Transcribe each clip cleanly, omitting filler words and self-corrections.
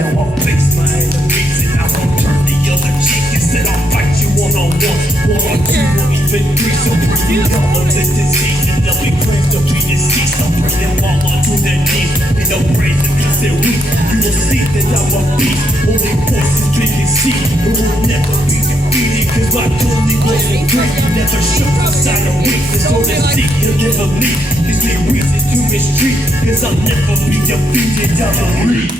Now I'll face my enemies and I won't turn the other cheek. Instead I'll fight you one-on-one, one-on-two, or even three. So bring all of the disease and they'll be claimed to be deceased. I'll bring them all onto their knees and they'll praise them because they're weak. You will see that I'm a beast, only voices they can see. It will never be defeated because my only was a dream. Never show a sign of weakness or deceit. You'll never leave, gives me reason to mistreat, because I'll never be defeated. I believe.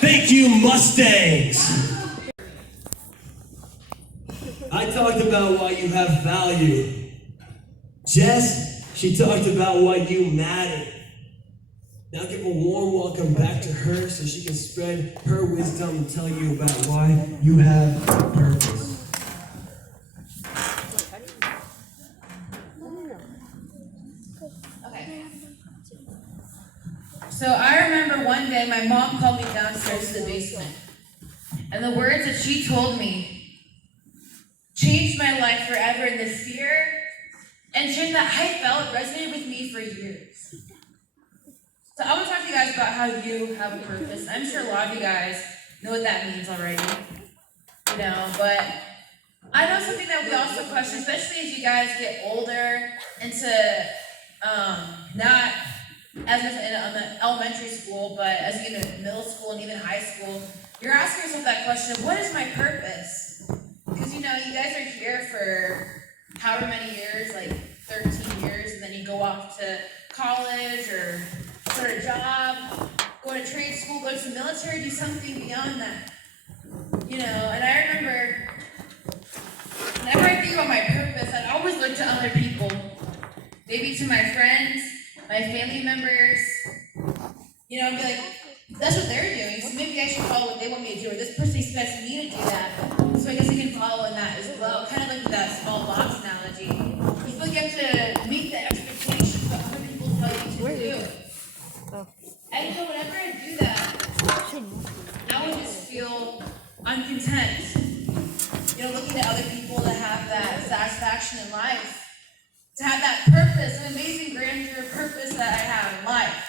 Thank you, Mustangs. I talked about why you have value. Jess, she talked about why you matter. Now give a warm welcome back to her so she can spread her wisdom and tell you about why you have purpose. Okay. So I remember one day my mom called me downstairs to the basement. And the words that she told me changed my life forever, and the fear and shame that I felt resonated with me for years. So I want to talk to you guys about how you have a purpose. I'm sure a lot of you guys know what that means already, but I know something that we also question, especially as you guys get older into not as much in elementary school, but as you get into middle school and even high school, you're asking yourself that question, what is my purpose? Because you guys are here for however many years, like 13 years, and then you go off to college or start a job, go to trade school, go to the military, do something beyond that. And I remember, whenever I think about my purpose, I always look to other people, maybe to my friends, my family members, and be like, that's what they're doing, so maybe I should follow what they want me to do, or this person expects me to do that, so I guess I can follow in that as well. Kind of like that small box analogy. You feel like you have to meet the expectations of other people tell you to do. And whenever I do that, I would just feel uncontent. Looking at other people that have that satisfaction in life, to have that purpose, an amazing grandeur purpose that I have in life.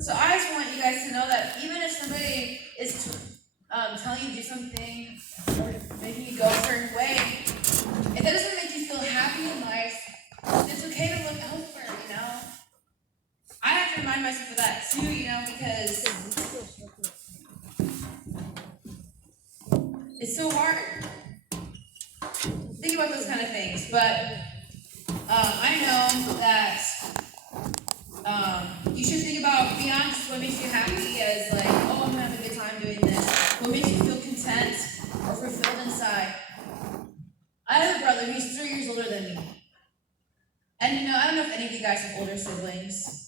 So I just want you guys to know that even if somebody is telling you to do something or making you go a certain way, if that doesn't make you feel happy in life, it's okay to look elsewhere, I have to remind myself of that too, because it's so hard. Think about those kind of things, but I know that you should think about beyond just what makes you happy as like, oh, I'm gonna have a good time doing this. What makes you feel content or fulfilled inside? I have a brother, he's 3 years older than me. And I don't know if any of you guys have older siblings,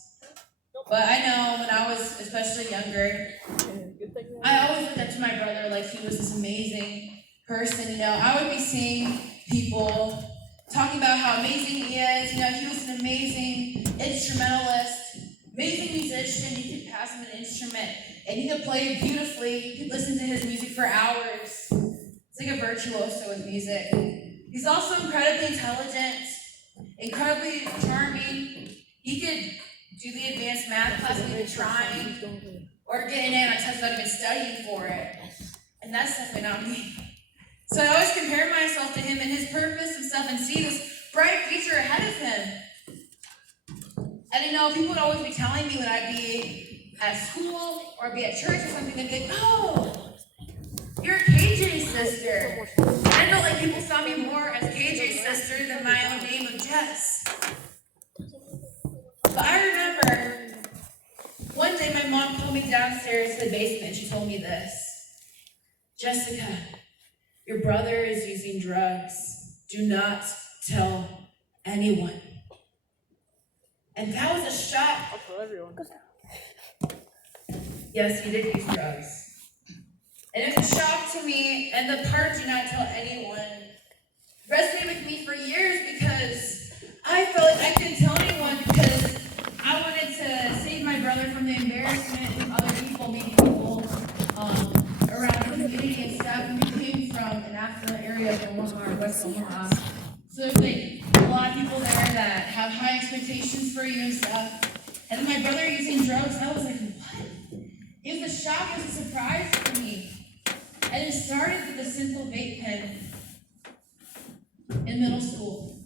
but I know when I was especially younger, I always looked up to my brother like he was this amazing person. I would be seeing people talking about how amazing he is. He was an amazing instrumentalist, amazing musician. You could pass him an instrument and he could play it beautifully. You could listen to his music for hours. It's like a virtuoso with music. He's also incredibly intelligent, incredibly charming. He could do the advanced math class we've been trying, or get an A on a test without even studying for it. And that's definitely not me. So I always compare myself to him and his purpose and stuff and see this bright future ahead of him. And people would always be telling me when I'd be at school or I'd be at church or something, they'd be like, oh, you're KJ's sister. And I felt like people saw me more as KJ's sister than my own name of Jess. But I remember one day my mom called me downstairs to the basement and she told me this. Jessica, your brother is using drugs. Do not tell anyone. And that was a shock. Yes, he did use drugs. And it was a shock to me, and the part "do not tell anyone" resonated with me for years because I felt like I couldn't tell anyone because I wanted to save my brother from the embarrassment of other people, maybe people around the community and stuff. And we came from like Omaha or West Omaha. So there's like a lot of people there that have high expectations for you and stuff. And then my brother using drugs, I was like, what? It was a shock, it was a surprise for me. And it started with a simple vape pen in middle school.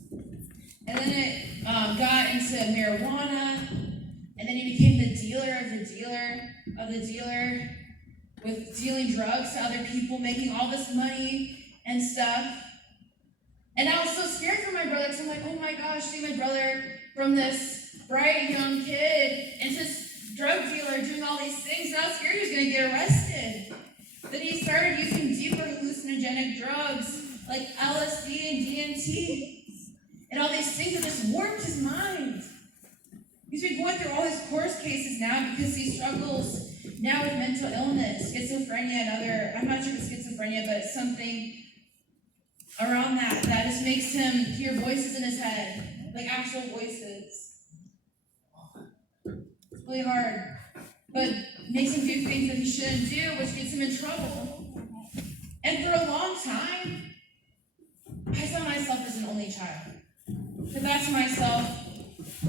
And then it got into marijuana, and then he became the dealer of the dealer of the dealer with dealing drugs to other people, making all this money and stuff. And I was so scared for my brother because I'm like, oh my gosh, see my brother from this bright young kid into this drug dealer doing all these things. And I was scared he was going to get arrested. Then he started using deeper hallucinogenic drugs like LSD and DMT and all these things that just warped his mind. He's been going through all his court cases now because he struggles now with mental illness, schizophrenia, and other, I'm not sure if it's schizophrenia, but it's something around that just makes him hear voices in his head, like actual voices. It's really hard, but makes him do things that he shouldn't do, which gets him in trouble. And for a long time, I saw myself as an only child. I thought to myself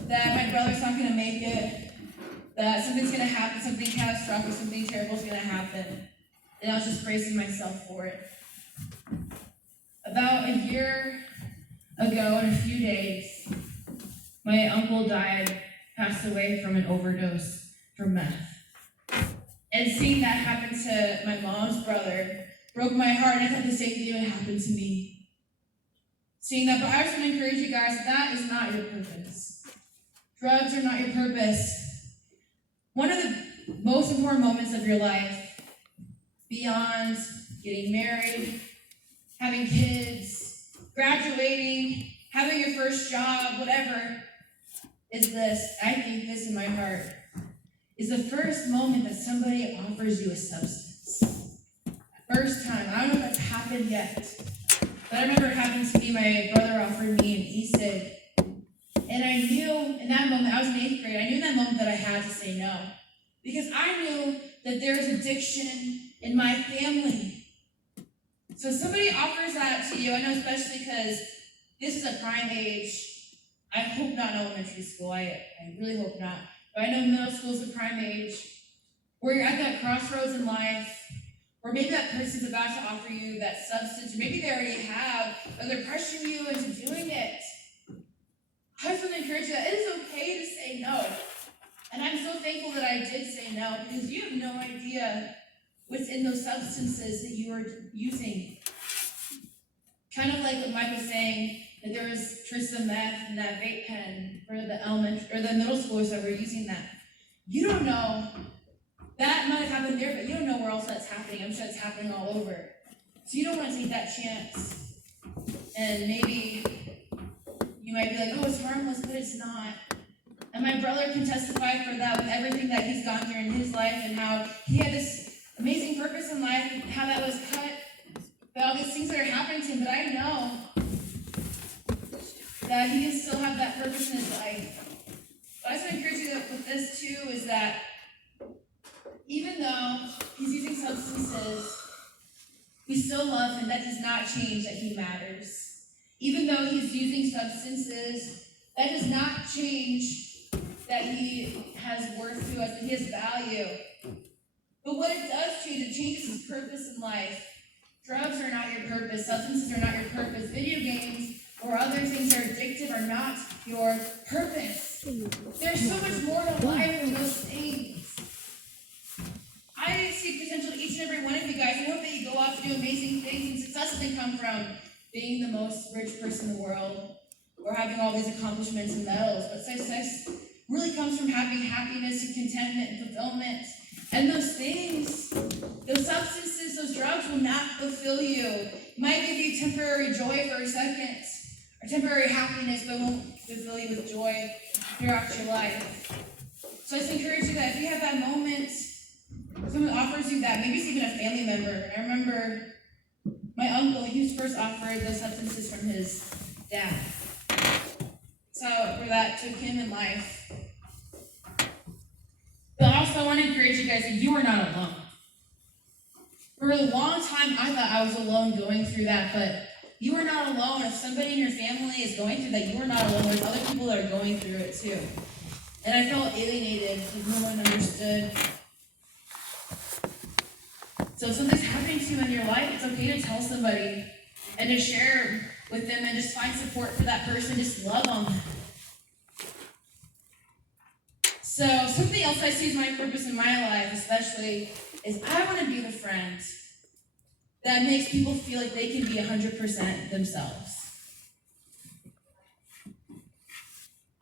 that my brother's not going to make it, that something's going to happen, something catastrophic, something terrible is going to happen. And I was just bracing myself for it. About a year ago, in a few days, my uncle passed away from an overdose from meth. And seeing that happen to my mom's brother broke my heart, and I thought the same thing would happen to me. Seeing that, but I just want to encourage you guys, that is not your purpose. Drugs are not your purpose. One of the most important moments of your life, beyond getting married, having kids, graduating, having your first job, whatever, is this. I think this in my heart is the first moment that somebody offers you a substance. First time. I don't know if that's happened yet, but I remember it happened to me. My brother offered me an e-cig. And I knew in that moment, I was in 8th grade, I knew in that moment that I had to say no. Because I knew that there's addiction in my family. So somebody offers that to you, I know especially because this is a prime age. I hope not elementary school, I really hope not. But I know middle school is the prime age, where you're at that crossroads in life, or maybe that person's about to offer you that substance, or maybe they already have, or they're pressuring you into doing it. I just want to encourage you that it is okay to say no. And I'm so thankful that I did say no, because you have no idea what's in those substances that you are using. Kind of like what Mike was saying, that there was traces of meth in that vape pen for the elementary or the middle schoolers that were using that. You don't know. That might have happened there, but you don't know where else that's happening. I'm sure it's happening all over. So you don't want to take that chance. And maybe you might be like, oh, it's harmless, but it's not. And my brother can testify for that with everything that he's gone through in his life and how he had this amazing purpose in life and how that was cut by all these things that are happening to him. But I know that he can still have that purpose in his life. But I just want to encourage you that with this too is that even though he's using substances, we still love him. That does not change that he matters. Even though he's using substances, that does not change that he has worth to us, that he has value. But what it does change, it changes his purpose in life. Drugs are not your purpose. Substances are not your purpose. Video games or other things that are addictive are not your purpose. There's so much more to life than those things. I see potential in each and every one of you guys. I hope that you go off to do amazing things, and success doesn't come from being the most rich person in the world or having all these accomplishments and medals, but success really comes from having happiness and contentment and fulfillment. And those things, those substances, those drugs will not fulfill you. It might give you temporary joy for a second, or temporary happiness, but won't fulfill you with joy throughout your life. So I just encourage you that if you have that moment, someone offers you that, maybe it's even a family member. I remember my uncle, he was first offered the substances from his dad. So for that took him in life. But also I want to encourage you guys that you are not alone. For a long time, I thought I was alone going through that, but you are not alone. If somebody in your family is going through that, you are not alone. There's other people that are going through it too. And I felt alienated because no one understood. So if something's happening to you in your life, it's okay to tell somebody and to share with them and just find support for that person. Just love them. So something else I see as my purpose in my life, especially, is I want to be the friend that makes people feel like they can be 100% themselves.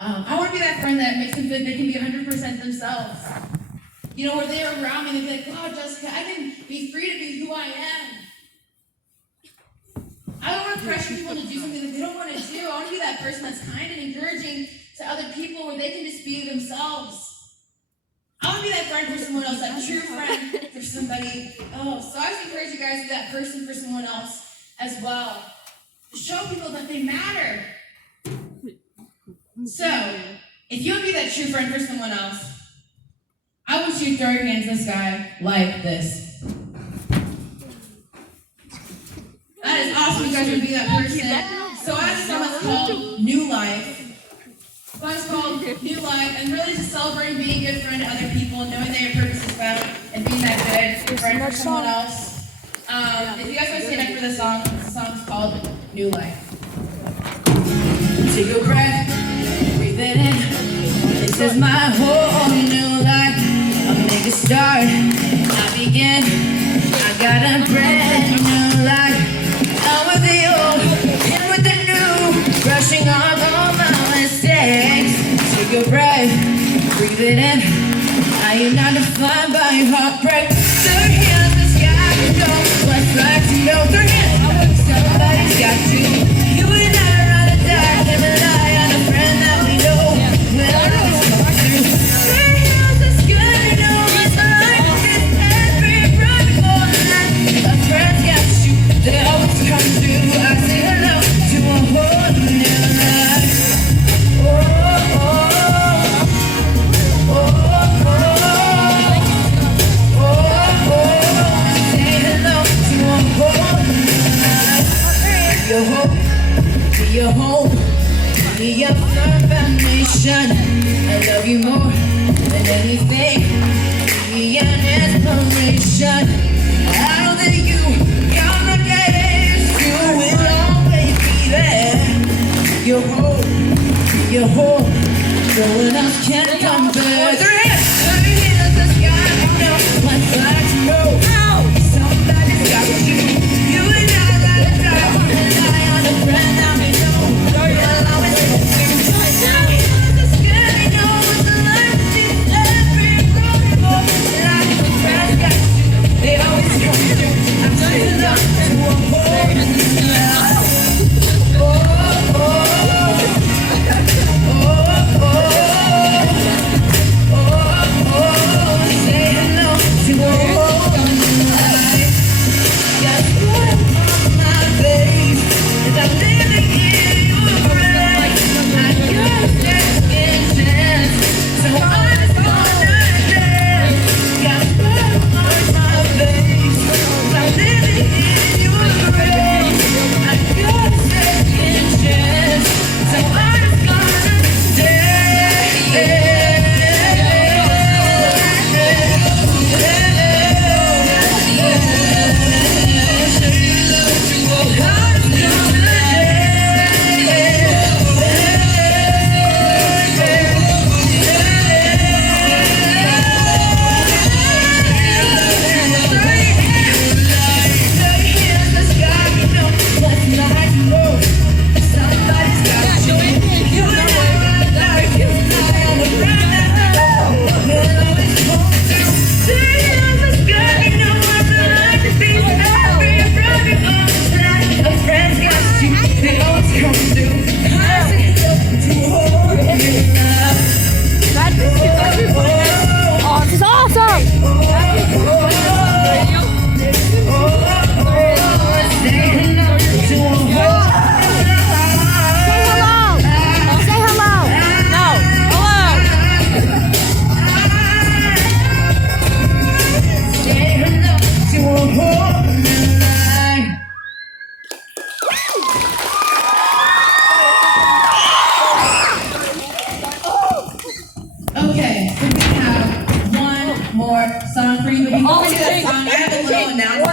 I want to be that friend that makes them feel like they can be 100% themselves. You know, where they're around me and they be like, wow, Jessica, I can be free to be who I am. I don't want to pressure people to do something that they don't want to do. I want to be that person that's kind and encouraging to other people where they can just be themselves. I want to be that friend for someone else, that true friend for somebody else. So I just encourage you guys to be that person for someone else as well. To show people that they matter. So, if you want to be that true friend for someone else, I want you to throw your hands in the sky like this. That is awesome. You guys would be that person. So I have a song that's called New Life. The song's called New Life, and really just celebrating being a good friend to other people, knowing that your purpose is found, and being that good friend for someone else. If you guys want to stand up for the song's called New Life. Take a breath, breathe it in. This is my whole new life. I'll make a start, I begin. I got a brand new life. Out with the old, in with the new. Brushing off all my mistakes. Take a breath, breathe it in. I am not defined by heartbreak. Throw your hands in the sky, know what's like to know. Throw your hands, somebody's got to. You and I are on a die, live and lie on a friend that we know. When I know it's come through. Throw your hands in the sky, know what's like this. Every bright morning, a friend's got you. They always come through. I say hello to a whole new life. Oh, oh, oh, oh, oh, oh. Say hello to a whole new life. Be your hope, be your home, be your firm foundation. I love you more than anything. Be an inspiration. I know that you got my days. You will always be there. Your hope, your hope. No one else can compare. Throw your hands in the sky. I know what's like to know. Somebody's got you. You and I gotta die. Rely on a friend that we know. You'll always come through. Throw your hands in the sky. I know what's like to every broken boy. Like a friend got you. They always come through. I say hello to a whole new life. Oh, oh, oh, oh.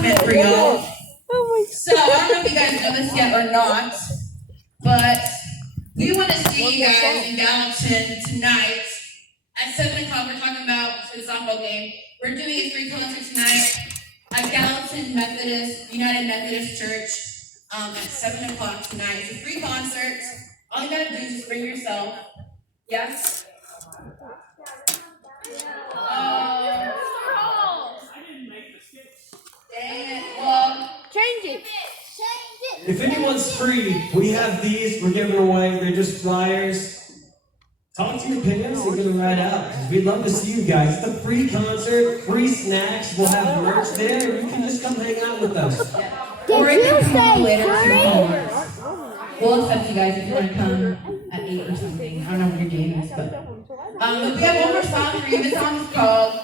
announcement for y'all. So I don't know if you guys know this yet or not, but we want to see you guys in Gallatin tonight at 7 o'clock. We're talking about the softball game. We're doing a free concert tonight at Gallatin United Methodist Church at 7 o'clock tonight. It's a free concert. All you gotta do is just bring yourself. Yes? Dang it. Well, Change it. If anyone's free, we have these. We're giving away. They're just flyers. Talk to your opinions and get them right out. We'd love to see you guys. It's a free concert, free snacks. We'll have merch there. You can just come hang out with us. or you can come later to the homework. We'll accept you guys if you want to come at 8 or something. I don't know what your game is, but we have one more song for you. This song is called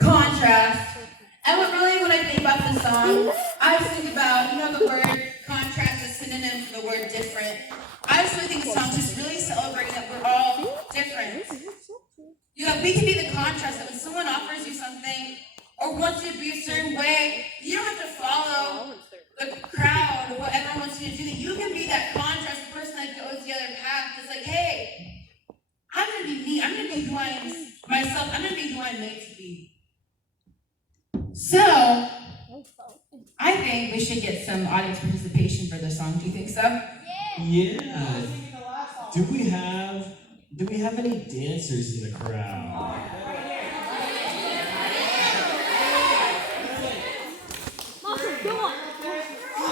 Contrast. And when I think about this song, I just think about, the word contrast is synonym for the word different. I just really think the song's just really celebrating that we're all different. We can be the contrast that when someone offers you something or wants you to be a certain way, you don't have to follow the crowd or what everyone wants you to do. You can be that contrast, the person that goes the other path. It's like, hey, I'm going to be me. I'm going to be who I am myself. I'm going to be who I'm made to be. So, I think we should get some audience participation for this song. Do you think so? Yeah. Do we have any dancers in the crowd?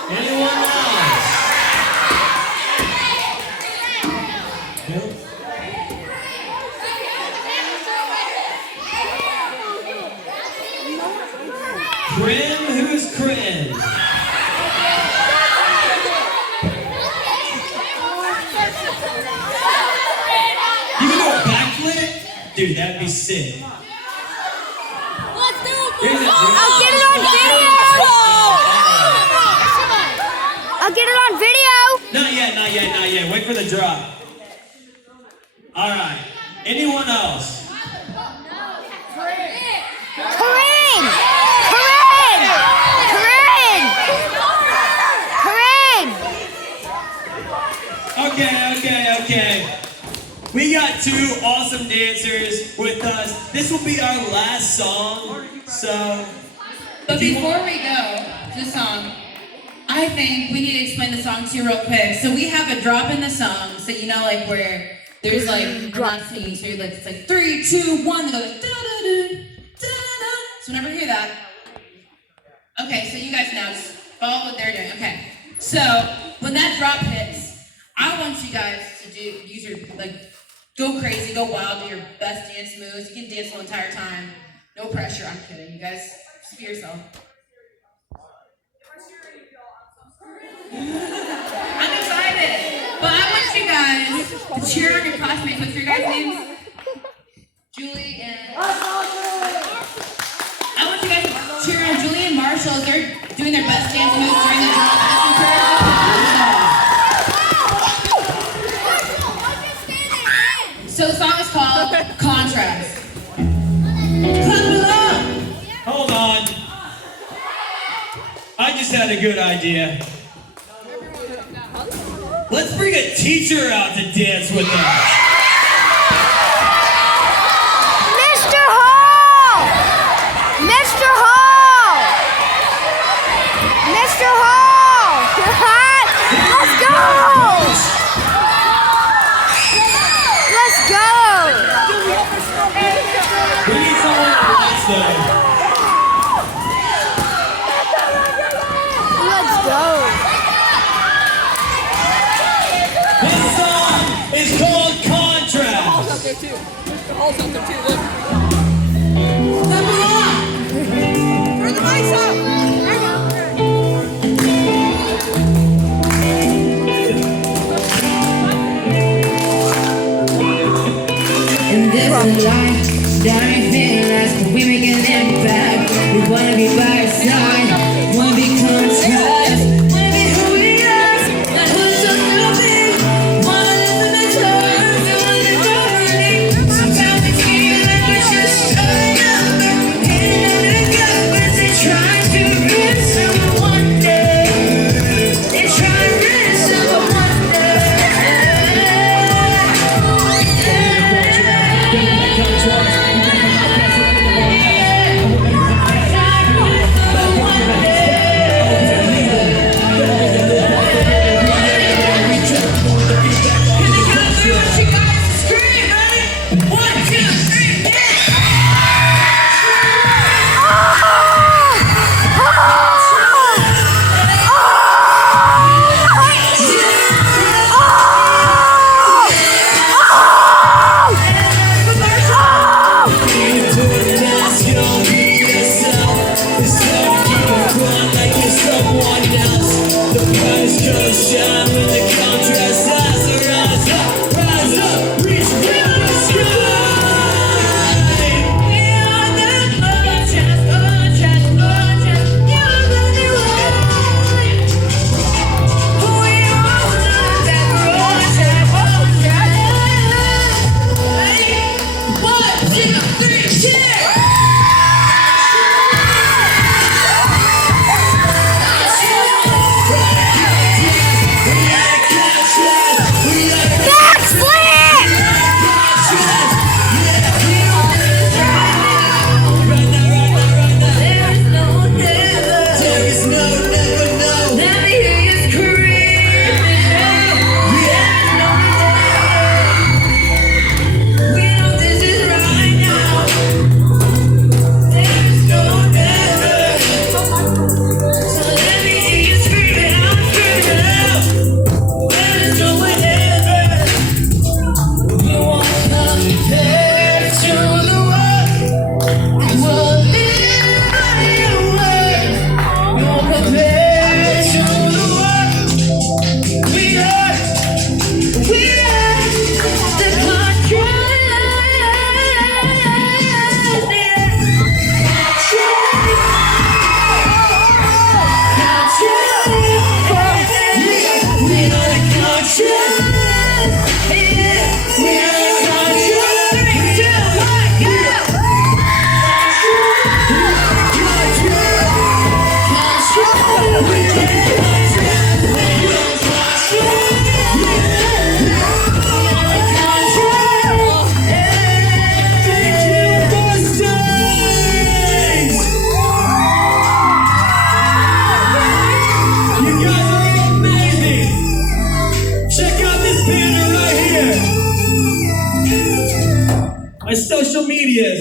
Anyone else? No? Krim? Who's Krim? You can do a backflip? Dude, that'd be sick. Here's a drop. I'll get it on video. I'll get it on video. Not yet. Wait for the drop. All right. Anyone else? Corinne. Okay. We got two awesome dancers with us. This will be our last song, so... But before we go to the song, I think we need to explain the song to you real quick. So we have a drop in the song, so where there's we're not singing, so it's like 3, 2, 1, and it goes like da-da-da, da-da-da. So whenever you hear that, okay, so you guys now just follow what they're doing. Okay, so when that drop hits, I want you guys to use your, go crazy, go wild, do your best dance moves. You can dance the entire time. No pressure, I'm kidding. You guys, just be yourself. I'm excited. But I want you guys to cheer on your classmates. What's your guys' names? Julie and... I want you guys to cheer on Julie and Marshall. They're doing their best dance moves during the drop. So the song is called Contrast. Clap it up! Hold on. I just had a good idea. Let's bring a teacher out to dance with us. Mr. Hall! Let's go! We need someone to dance though. Let's go. This song is called Contrast. Hall's out there too. The hall's out there too, look. Turn the mics up! In this life, dying feeling like we make an impact. We wanna be by our side, wanna be contrast, wanna be who we are, not who's so stupid. Wanna live in the dark, and wanna live already. Sometimes we feel like we're just showing up, hitting on the gut as they try to resist. Come shine with the contrast. Rise up, reach for the sky. We are the contrast, contrast, contrast. You're the new light. We are the contrast, contrast. 1, 2, 3, cheer! Backslid! There is no never. There is no never know. Never hear you screaming. We know this is right now. There is no never. So let me hear you screaming out, screaming out. There is no whenever. You won't compare to the world. We will live by your word. We won't compare to the world. We are the contrast. We are the contrast. We are the contrast. 3, 2, 1, go! You guys are amazing! Check out this banner right here! My social medias,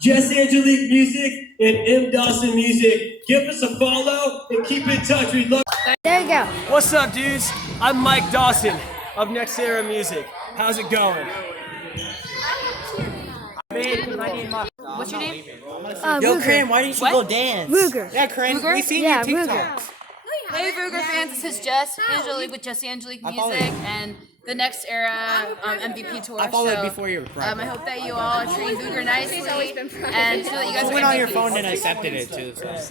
Jesse Angelique Music and M. Dawson Music. Give us a follow and keep in touch. We love. There you go. What's up, dudes? I'm Mike Dawson of Next Era Music. How's it going? What's your name? Yo, Ruger. Cran, why didn't you go dance? Ruger. Yeah, Cran, Ruger? we seen Yeah, your Ruger. TikToks. Hey, Ruger fans, this is Jess Angelique with Jesse Angelique follow Music you. and the Next Era MVP tour. I followed so, before you were private. I hope that you all are treating Ruger nicely and so that you guys I are went on your MVPs. phone and I accepted it too. So.